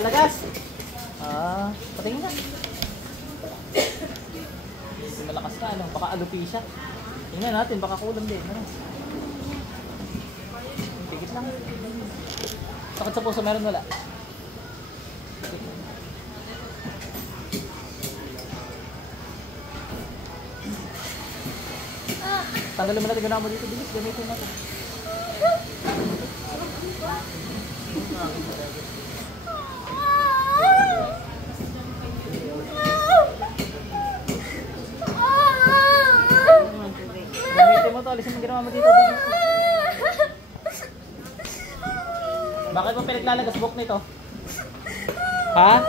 Nalagas. Patingin na. Hindi malakas na, ano? Baka alopecia. Tingnan natin, baka kulang din. Ano? Tigit lang. Sakit sa puso, meron wala. Tanggalin mo natin ganahan mo dito, bilis. Gamitin natin. Gamitin mo to, alisin mo ginawa mo dito. Bakit mo pinaglalagas buhok nito? Ha?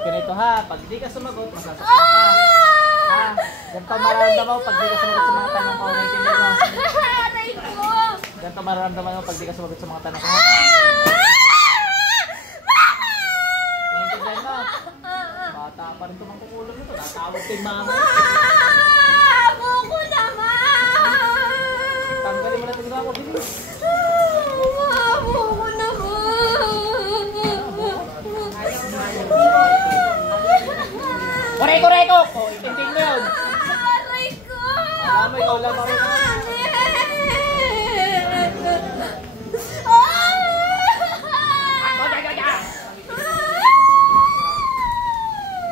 Ganito ha, pag di ka sumagot, masasagot ka. Ha? Ganito mararamdaman mo pag di ka sumagot sa mga tanong ko. Naintindihan mo? Ganito mararamdaman mo pag di ka sumagot sa mga tanong ko. Naintindihan mo? Bata pa rin tumang kukulong nito. Natawag kay mama. Buko naman! Tanggalin mo natin ginawa ko, bilis. Buko naman! Koreko! O, itintin mo yun. Aray ko! Alam mo, ikaw lang marunong.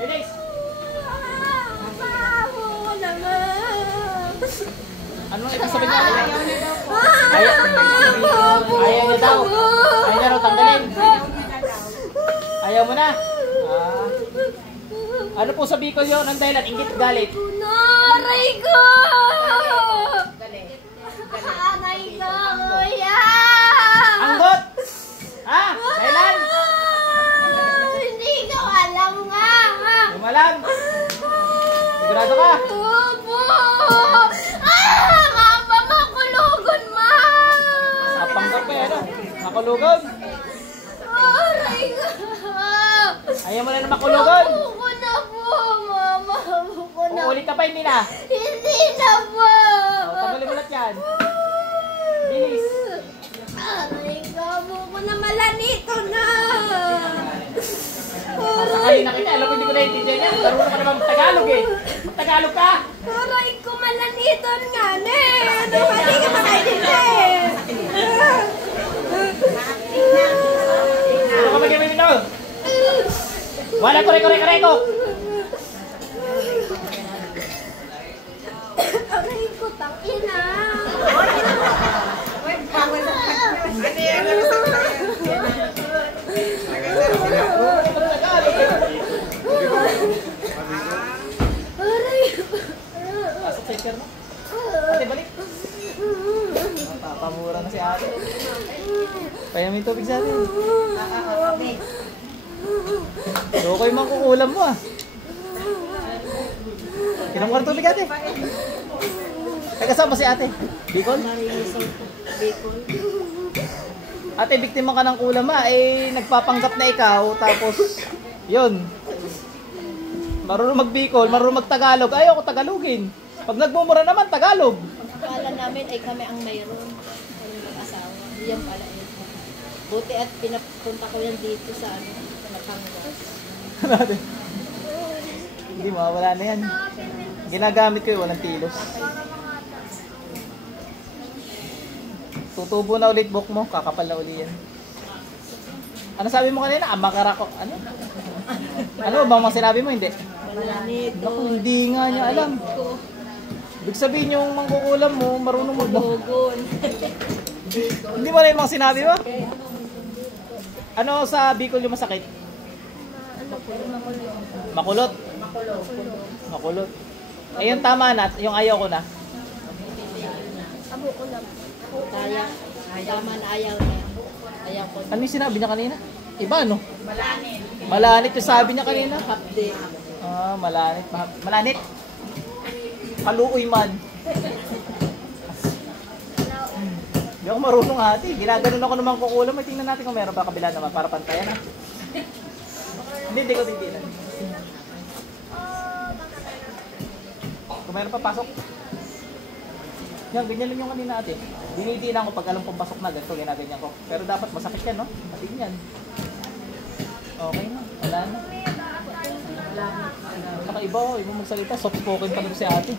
Bilis! Buko naman! Anong ibig sabihin niya? Ayaw niya daw. Ayaw niya raw tanggalin. Ayaw mo na. Ano po sa Bicol yun? Ang dahilan, inggit galit. Aray ko! Aray ko, kuya! Anggot! Ha? Dahilan? Hindi ko alam nga! Lumalang! Sigurado ka? Opo! Mapangakulugon, ma! Napanggap ka ano? Makulugon? Aray ko! Ayaw mo na na makulugon? Buko na po, mama! Buko na! Uulit ka pa, hindi na? Hindi na po! Tanggalin mo lahat yan. Bilis! Aray ko! Buko na malanito na! Sakali na kita, alam ko hindi ko naiintindihan yan. Marunong ka naman mag-Tagalog eh. Mag-Tagalog ka! Aray ko malanito nga ne! Hindi ka makaintindihan! Ano ka mag-ibig nito? Wala ko, reko! Aray ko, takina! Aray ko! Pasok sa chair mo. Ate, balik. Papamura na si ate. Kaya may tubig sa atin. Dokoy mang kukulam mo ah. Inom ka ng tubig ate. Kasama si ate. Bicol? Ate, biktima ka ng kulam ah. Eh, nagpapanggap na ikaw. Tapos, yun. Marunong mag-Bicol, marunong mag-Tagalog. Ayaw ko Tagalogin. Pag nagmumura naman, Tagalog. Akala namin ay kami ang mayroon. Kami mag-asawa. Yan pala eh. Buti at pinapunta ko yan dito sa ano, sa Batangas. Hindi, mawawala na yan. Ginagamit ko yun, walang tilos. Tutubo na ulit buhok mo, kakapal na uli yan. Ano sabi mo kanina? Amakara ko. Ano? Ano bang mga sinabi mo? Hindi. Malanito. Naku, hindi nga niya alam. Ibig sabihin yung mangkukulam mo, marunong mo ba? Hindi mo na yung mga sinabi mo? Ano sa Bicol yung masakit? Makulot. Makulot. Eh yung tama na, yung ayaw ko na. Abo ko lang. Kaya. Tama na ayaw niya. Ayaw ko. Ano yung sinabi niya kanina? Iba no? Malanit. Malanit yung sabi niya kanina. Hapde. Malanit. Malanit. Paluoy man. Hindi ako marunong ate. Ginaganon ako naman kukulam. May tingnan natin kung meron ba kabila naman para pantayan ha. Hindi ko tingnan. Kung meron pa, pasok. Yan, ganyan lang yung kanina ate. Dinidiinan ko pag alam kong pasok na, ganito, ginaganyan ko. Pero dapat masakit yan, no? Pati yan. Okay na, wala na. Nakaiba ko, ibang magsalita, soft spoken pa rin si ate.